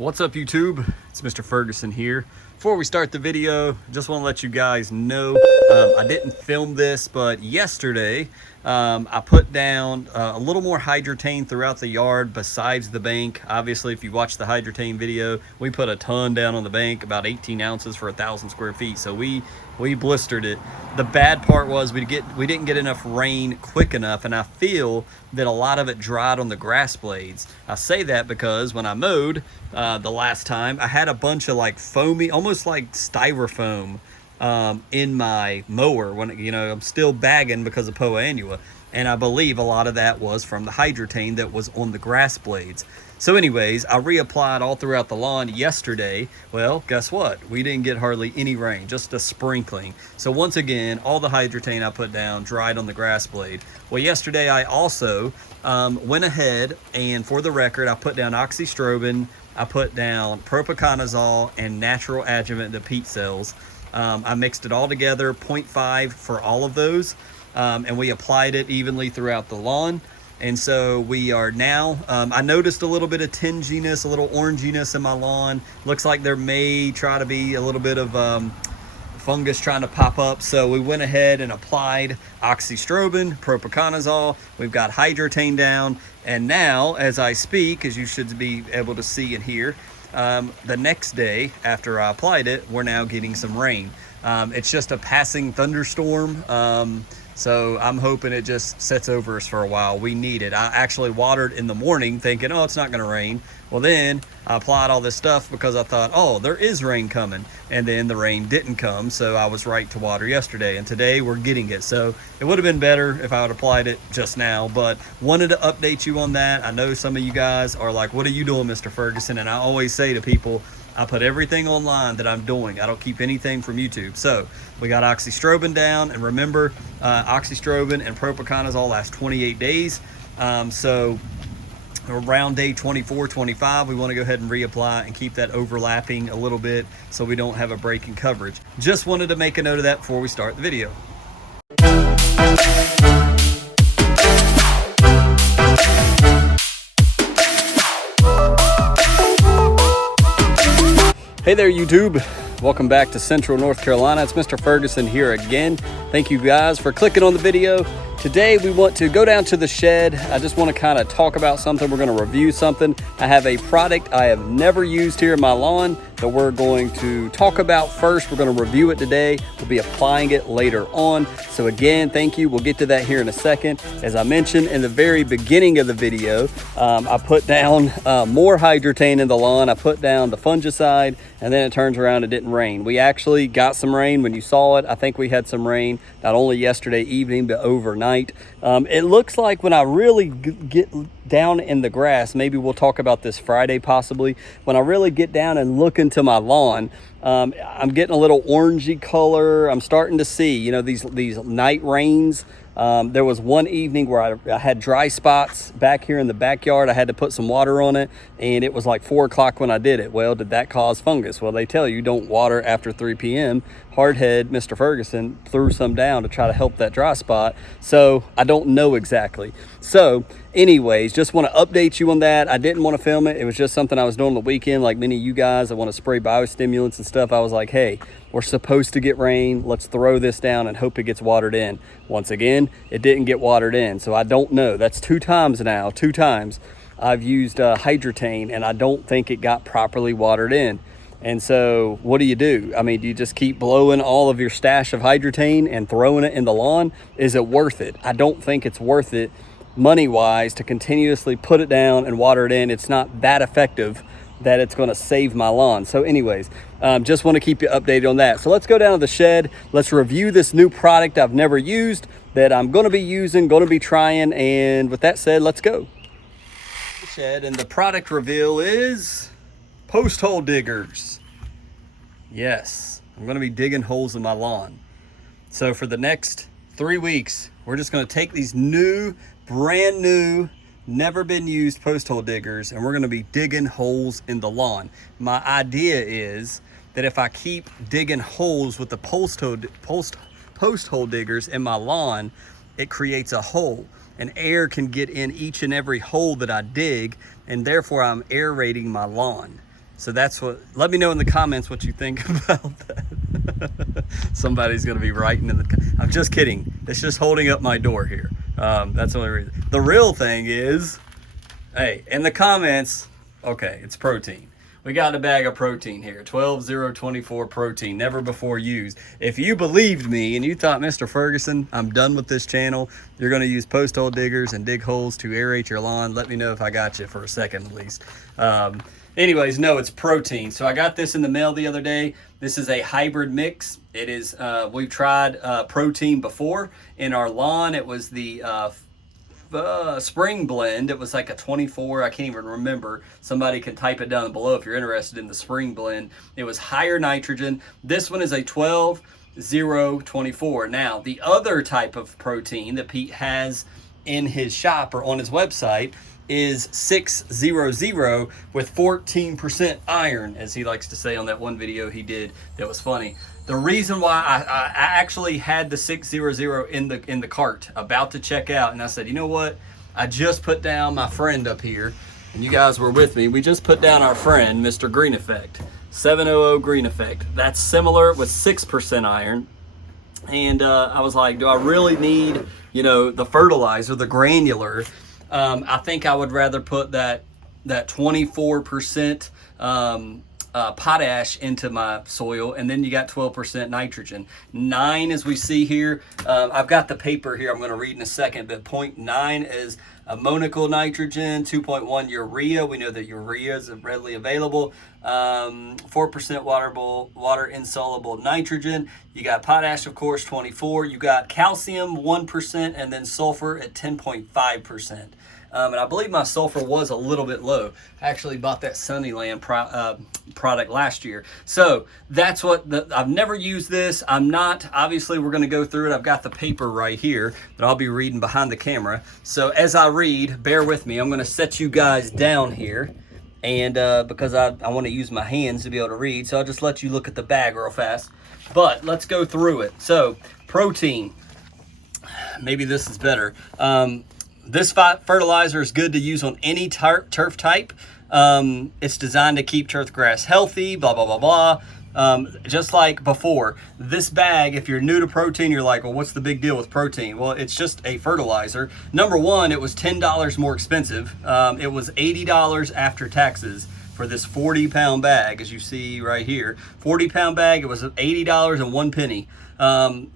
What's up, YouTube? It's Mr. Ferguson here. Before we start the video, just want to let you guys know I didn't film this, but yesterday I put down a little more hydrotane throughout the yard besides the bank. Obviously, if you watch the hydrotane video, we put a ton down on the bank, about 18 ounces for 1,000 square feet. So we blistered it. The bad part was we didn't get enough rain quick enough, and I feel that a lot of it dried on the grass blades. I say that because when I mowed the last time, I had a bunch of like foamy, almost like styrofoam in my mower when, you know, I'm still bagging because of Poa annua, and I believe a lot of that was from the hydrotane that was on the grass blades. So anyways, I reapplied all throughout the lawn yesterday. Well, guess what? We didn't get hardly any rain, just a sprinkling. So once again, all the hydrotane I put down dried on the grass blade. Well, yesterday I also went ahead and, for the record, I put down oxystrobin, I put down propiconazole, and natural adjuvant to peat cells. I mixed it all together, 0.5 for all of those, and we applied it evenly throughout the lawn. And so we are now, I noticed a little bit of tinginess, a little oranginess in my lawn. Looks like there may try to be a little bit of fungus trying to pop up. So we went ahead and applied oxystrobin, propiconazole. We've got hydrotane down. And now, as I speak, as you should be able to see and hear, the next day after I applied it, we're now getting some rain. It's just a passing thunderstorm. So I'm hoping it just sets over us for a while. We need it. I actually watered in the morning thinking, oh, it's not going to rain. Well, then I applied all this stuff because I thought, oh, there is rain coming. And then the rain didn't come. So I was right to water yesterday. And today we're getting it. So it would have been better if I had applied it just now. But wanted to update you on that. I know some of you guys are like, what are you doing, Mr. Ferguson? And I always say to people, I put everything online that I'm doing. I don't keep anything from YouTube. So we got oxystrobin down, and remember, oxystrobin and propiconazole last 28 days. So around day 24, 25, we want to go ahead and reapply and keep that overlapping a little bit so we don't have a break in coverage. Just wanted to make a note of that before we start the video. Hey there, YouTube. Welcome back to Central North Carolina. It's Mr. Ferguson here again. Thank you guys for clicking on the video. Today we want to go down to the shed. I just want to kind of talk about something. We're going to review something. I have a product I have never used here in my lawn that we're going to talk about first. We're going to review it today. We'll be applying it later on. So again, thank you. We'll get to that here in a second. As I mentioned in the very beginning of the video, I put down more hydrotane in the lawn. I put down the fungicide, and then it turns around, it didn't rain. We actually got some rain when you saw it. I think we had some rain, not only yesterday evening, but overnight. It looks like when I really get down in the grass, maybe we'll talk about this Friday possibly, when I really get down and look into my lawn, I'm getting a little orangey color. I'm starting to see, you know, these night rains. There was one evening where I had dry spots back here in the backyard. I had to put some water on it, and it was like 4 o'clock when I did it. Well, did that cause fungus? Well, they tell you don't water after 3 p.m. Hardhead, Mr. Ferguson, threw some down to try to help that dry spot. So I don't know exactly. So anyways, just want to update you on that. I didn't want to film it. It was just something I was doing on the weekend. Like many of you guys, I want to spray biostimulants and stuff. I was like, hey, we're supposed to get rain. Let's throw this down and hope it gets watered in. Once again, it didn't get watered in. So I don't know. That's 2 times now. 2 times I've used hydrotane, and I don't think it got properly watered in. And so what do you do? I mean, do you just keep blowing all of your stash of hydrotane and throwing it in the lawn? Is it worth it? I don't think it's worth it money-wise to continuously put it down and water it in. It's not that effective that it's going to save my lawn. So anyways, just want to keep you updated on that. So let's go down to the shed. Let's review this new product I've never used that I'm going to be using, going to be trying. And with that said, let's go. The shed, and the product reveal is post hole diggers. Yes, I'm going to be digging holes in my lawn. So for the next 3 weeks, we're just going to take these new, brand new, never been used post hole diggers, and we're going to be digging holes in the lawn. My idea is that if I keep digging holes with the post hole diggers in my lawn, it creates a hole, and air can get in each and every hole that I dig, and therefore I'm aerating my lawn. So that's what, let me know in the comments what you think about that. Somebody's gonna be writing in the, I'm just kidding. It's just holding up my door here. That's the only reason. The real thing is, hey, in the comments, okay, it's protein. We got a bag of protein here, 12024 protein, never before used. If you believed me and you thought, Mr. Ferguson, I'm done with this channel, you're gonna use post hole diggers and dig holes to aerate your lawn, let me know if I got you for a second at least. Anyways, no, it's protein. So I got this in the mail the other day. This is a hybrid mix. It is, we've tried protein before in our lawn. It was the spring blend. It was like a 24, I can't even remember. Somebody can type it down below if you're interested in the spring blend. It was higher nitrogen. This one is a 12-0-24. Now, the other type of protein that Pete has in his shop or on his website is 600 with 14% iron, as he likes to say on that one video he did that was funny. The reason why I actually had the 600 in the cart about to check out, and I said, you know what, I just put down my friend up here, and you guys were with me. We just put down our friend, Mr. Green Effect, 700 Green Effect. That's similar with 6% iron. And I was like, do I really need, you know, the fertilizer, the granular? I think I would rather put that 24% potash into my soil, and then you got 12% nitrogen. 9, as we see here, I've got the paper here I'm going to read in a second, but 0.9 is ammoniacal nitrogen, 2.1 urea. We know that urea is readily available. 4% water insoluble nitrogen. You got potash, of course, 24. You got calcium, 1%, and then sulfur at 10.5%. And I believe my sulfur was a little bit low. I actually bought that Sunnyland product last year. So that's what, I've never used this. I'm not, obviously we're gonna go through it. I've got the paper right here that I'll be reading behind the camera. So as I read, bear with me. I'm gonna set you guys down here. And because I wanna use my hands to be able to read, so I'll just let you look at the bag real fast. But let's go through it. So protein, maybe this is better. This fertilizer is good to use on any turf type. It's designed to keep turf grass healthy, blah, blah, blah, blah. Just like before, this bag, if you're new to protein, you're like, well, what's the big deal with protein? Well, it's just a fertilizer. Number one, it was $10 more expensive. It was $80 after taxes for this 40-pound bag, as you see right here. 40-pound bag, it was $80 and 1 penny.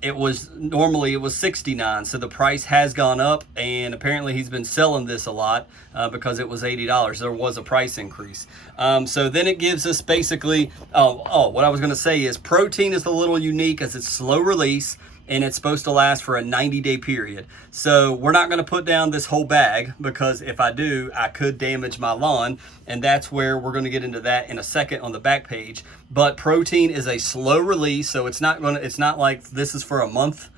It was $69, so the price has gone up, and apparently he's been selling this a lot because it was $80. There was a price increase. So then it gives us basically, what I was going to say is protein is a little unique as it's slow release, and it's supposed to last for a 90-day period. So we're not going to put down this whole bag, because if I do, I could damage my lawn, and that's where we're going to get into that in a second on the back page. But protein is a slow release, so it's not like this is for a month.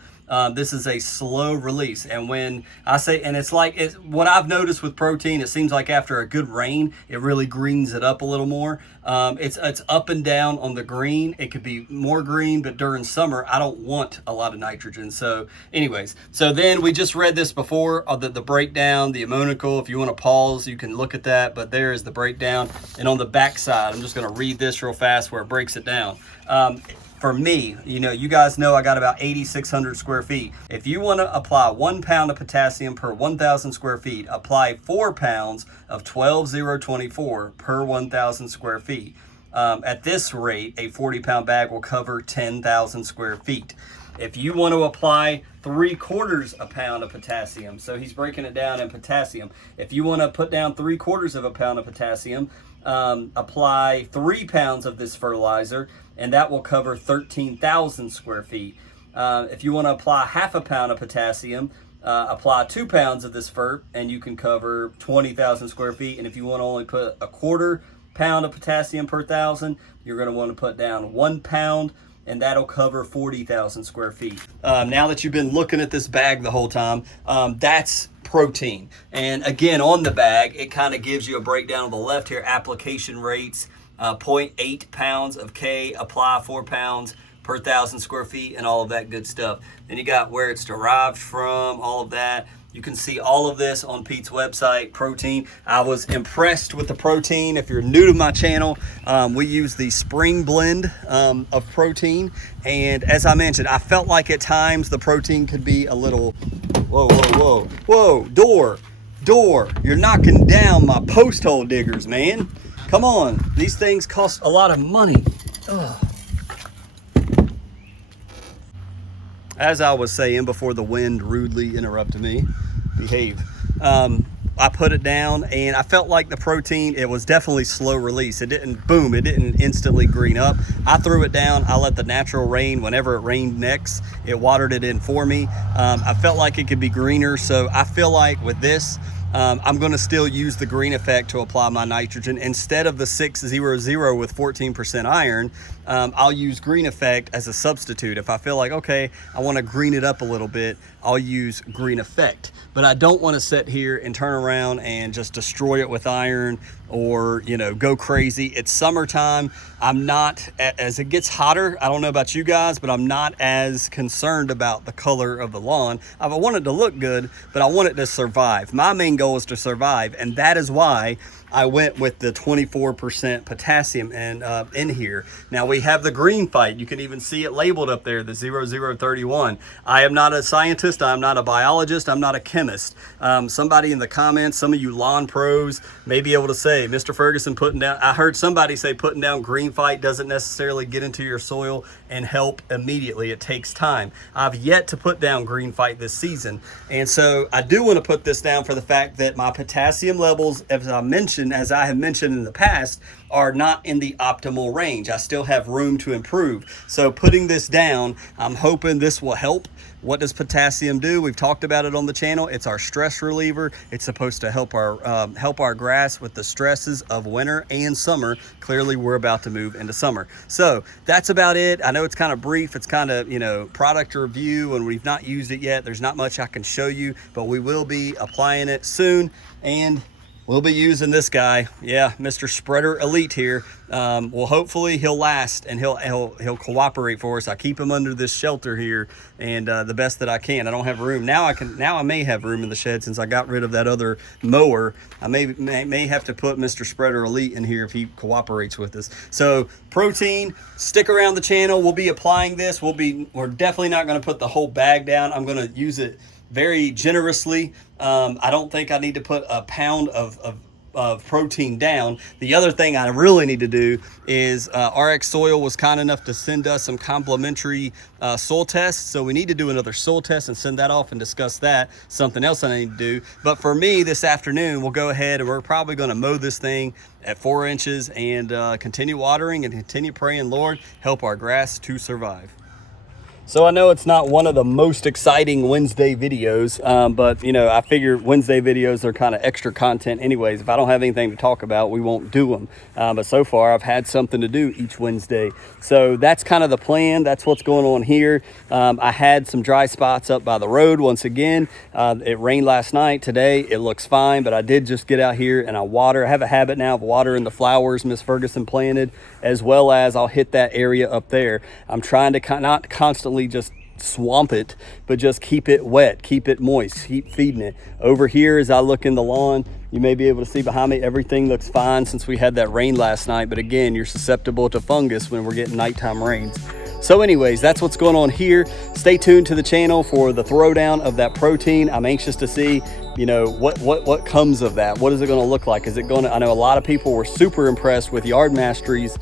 This is a slow release, and when I say, and it's like, what I've noticed with protein, it seems like after a good rain, it really greens it up a little more. It's up and down on the green. It could be more green, but during summer, I don't want a lot of nitrogen. So anyways, so then we just read this before, the breakdown, the ammoniacal. If you want to pause, you can look at that, but there is the breakdown. And on the back side, I'm just going to read this real fast where it breaks it down. For me, you know, you guys know I got about 8,600 square feet. If you want to apply 1 pound of potassium per 1,000 square feet, apply 4 pounds of 12024 per 1,000 square feet. At this rate, a 40-pound bag will cover 10,000 square feet. If you want to apply 3/4 a pound of potassium, so he's breaking it down in potassium. If you want to put down 3/4 of a pound of potassium, apply 3 pounds of this fertilizer, and that will cover 13,000 square feet. If you want to apply 1/2 pound of potassium, apply 2 pounds of this fert, and you can cover 20,000 square feet. And if you want to only put 1/4 pound of potassium per 1,000, you're going to want to put down 1 pound, and that'll cover 40,000 square feet. Now that you've been looking at this bag the whole time, that's protein. And again, on the bag, it kind of gives you a breakdown on the left here, application rates, 0.8 pounds of K, apply 4 pounds per 1,000 square feet, and all of that good stuff. Then you got where it's derived from, all of that. You can see all of this on Pete's website, protein. I was impressed with the protein. If you're new to my channel, we use the spring blend of protein. And as I mentioned, I felt like at times the protein could be a little, whoa, door. You're knocking down my post hole diggers, man. Come on, these things cost a lot of money. Ugh. As I was saying before the wind rudely interrupted me, behave. I put it down and I felt like the protein, it was definitely slow release. It didn't boom, it didn't instantly green up. I threw it down, I let the natural rain, whenever it rained next, it watered it in for me. I felt like it could be greener, so I feel like with this, I'm going to still use the green effect to apply my nitrogen. Instead of the 600 with 14% iron, I'll use green effect as a substitute. If I feel like, okay, I want to green it up a little bit, I'll use green effect. But I don't want to sit here and turn around and just destroy it with iron or, you know, go crazy. It's summertime. I'm not, as it gets hotter, I don't know about you guys, but I'm not as concerned about the color of the lawn. I want it to look good, but I want it to survive. My main goal is to survive, and that is why I went with the 24% potassium in here. Now we have the green fight. You can even see it labeled up there, the 0031. I am not a scientist. I'm not a biologist. I'm not a chemist. Somebody in the comments, some of you lawn pros may be able to say, Mr. Ferguson putting down, I heard somebody say putting down green fight doesn't necessarily get into your soil and help immediately. It takes time. I've yet to put down green fight this season. And so I do want to put this down for the fact that my potassium levels, as I have mentioned in the past, are not in the optimal range. I still have room to improve. So putting this down, I'm hoping this will help. What does potassium do? We've talked about it on the channel. It's our stress reliever. It's supposed to help our grass with the stresses of winter and summer. Clearly, we're about to move into summer. So that's about it. I know it's kind of brief. It's kind of, you know, product review, and we've not used it yet. There's not much I can show you, but we will be applying it soon. And we'll be using this guy, yeah, Mr. Spreader Elite here. Well, hopefully he'll last and he'll cooperate for us. I keep him under this shelter here, and the best that I can. I don't have room now. I may have room in the shed since I got rid of that other mower. I may have to put Mr. Spreader Elite in here if he cooperates with us. So protein, stick around the channel. We'll be applying this. We're definitely not going to put the whole bag down. I'm going to use it very generously. I don't think I need to put a pound of protein down. The other thing I really need to do is RX Soil was kind enough to send us some complimentary soil tests. So we need to do another soil test and send that off and discuss that. Something else I need to do. But for me this afternoon, we'll go ahead and we're probably going to mow this thing at 4 inches and continue watering and continue praying, Lord, help our grass to survive. So I know it's not one of the most exciting Wednesday videos, but you know, I figure Wednesday videos are kind of extra content anyways. If I don't have anything to talk about, we won't do them. But so far I've had something to do each Wednesday. So that's kind of the plan. That's what's going on here. I had some dry spots up by the road once again. It rained last night. Today it looks fine, but I did just get out here and I water. I have a habit now of watering the flowers Miss Ferguson planted, as well as I'll hit that area up there. I'm trying to not constantly just swamp it, but just keep it wet, keep it moist, keep feeding it. Over here, as I look in the lawn, you may be able to see behind me, everything looks fine since we had that rain last night. But again, you're susceptible to fungus when we're getting nighttime rains. So anyways, that's what's going on here. Stay tuned to the channel for the throwdown of that protein. I'm anxious to see, you know, what comes of that. What is it going to look like? Is it going to, I know a lot of people were super impressed with Yard Mastery's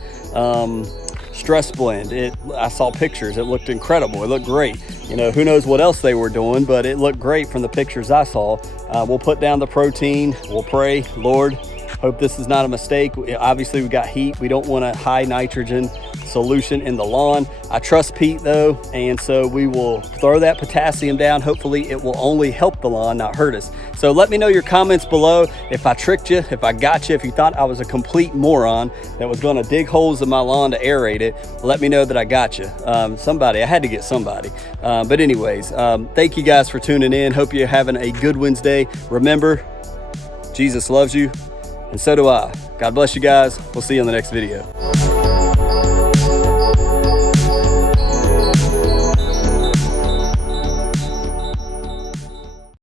stress blend. I saw pictures. It looked incredible. It looked great. You know, who knows what else they were doing, but it looked great from the pictures I saw. We'll put down the protein. We'll pray, Lord, hope this is not a mistake. Obviously, we got heat. We don't want a high nitrogen solution in the lawn. I trust Pete though, and so we will throw that potassium down. Hopefully it will only help the lawn, not hurt us. So let me know your comments below if I tricked you, if I got you, if you thought I was a complete moron that was going to dig holes in my lawn to aerate it. Let me know that I got you. Somebody, I had to get somebody. But anyways, thank you guys for tuning in. Hope you're having a good Wednesday. Remember, Jesus loves you, and so do I. God bless you guys. We'll see you in the next video.